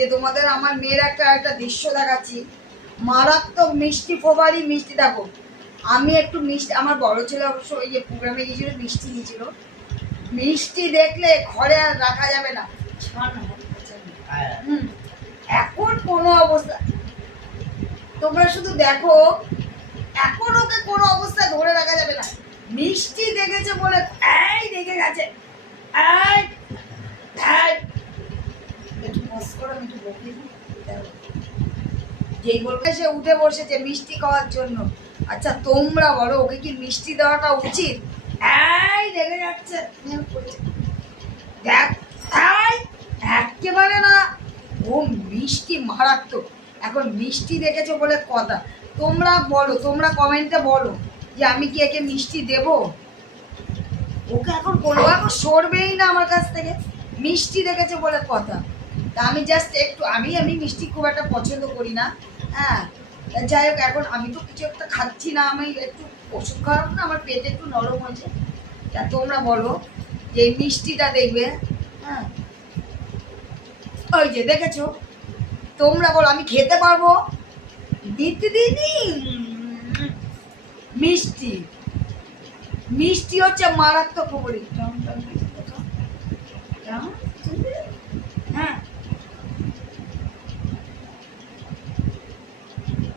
যে তোমাদের আমার মেয়ের একটা দৃশ্য দেখাচ্ছি, মারাত্মক মিষ্টি ফোবারি মিষ্টি। দেখো আমি একটু মিষ্টি, আমার বড় ছেলে অবশ্য ওই যে প্রোগ্রামে গিয়েছিল মিষ্টি নিয়েছিল, মিষ্টি দেখলে ঘরে আর রাখা যাবে না। এখন কোনো অবস্থা, তোমরা শুধু দেখো, এখন ওকে কোনো অবস্থা ধরে রাখা যাবে না। মিষ্টি দেখেছে বলে এই দেখে গেছে, এই একটু বস করো, একটু বকি যেই বলবে সে উঠে বসেছে মিষ্টি খাওয়ার জন্য। আচ্ছা তোমরা বলো ওকে কি মিষ্টি দেওয়াটা উচিত? এই রেগে যাচ্ছে, দেখ একেবারে না, ও মিষ্টি মারাত্মক। এখন মিষ্টি দেখেছো বলে কথা, তোমরা বলো, তোমরা কমেন্টে বলো যে আমি কি একে মিষ্টি দেব? ওকে এখন বলবো, এখন সরবেই না আমার কাছ থেকে, মিষ্টি দেখেছে বলে কথা। তা আমি জাস্ট একটু, আমি মিষ্টি খুব একটা পছন্দ করি না। হ্যাঁ যাই হোক, এখন আমি তো কিছু একটা খাচ্ছি না, আমি একটু ওষুধ খাওয়ার না, আমার পেটে একটু নরম হয়েছে। তা তোমরা বলো যে এই মিষ্টিটা দেখবে, হ্যাঁ ওই যে দেখেছো, তোমরা বলো আমি খেতে পারবো? দিতে দিদি মিষ্টি, মিষ্টি হচ্ছে মারাত্মক খবরই।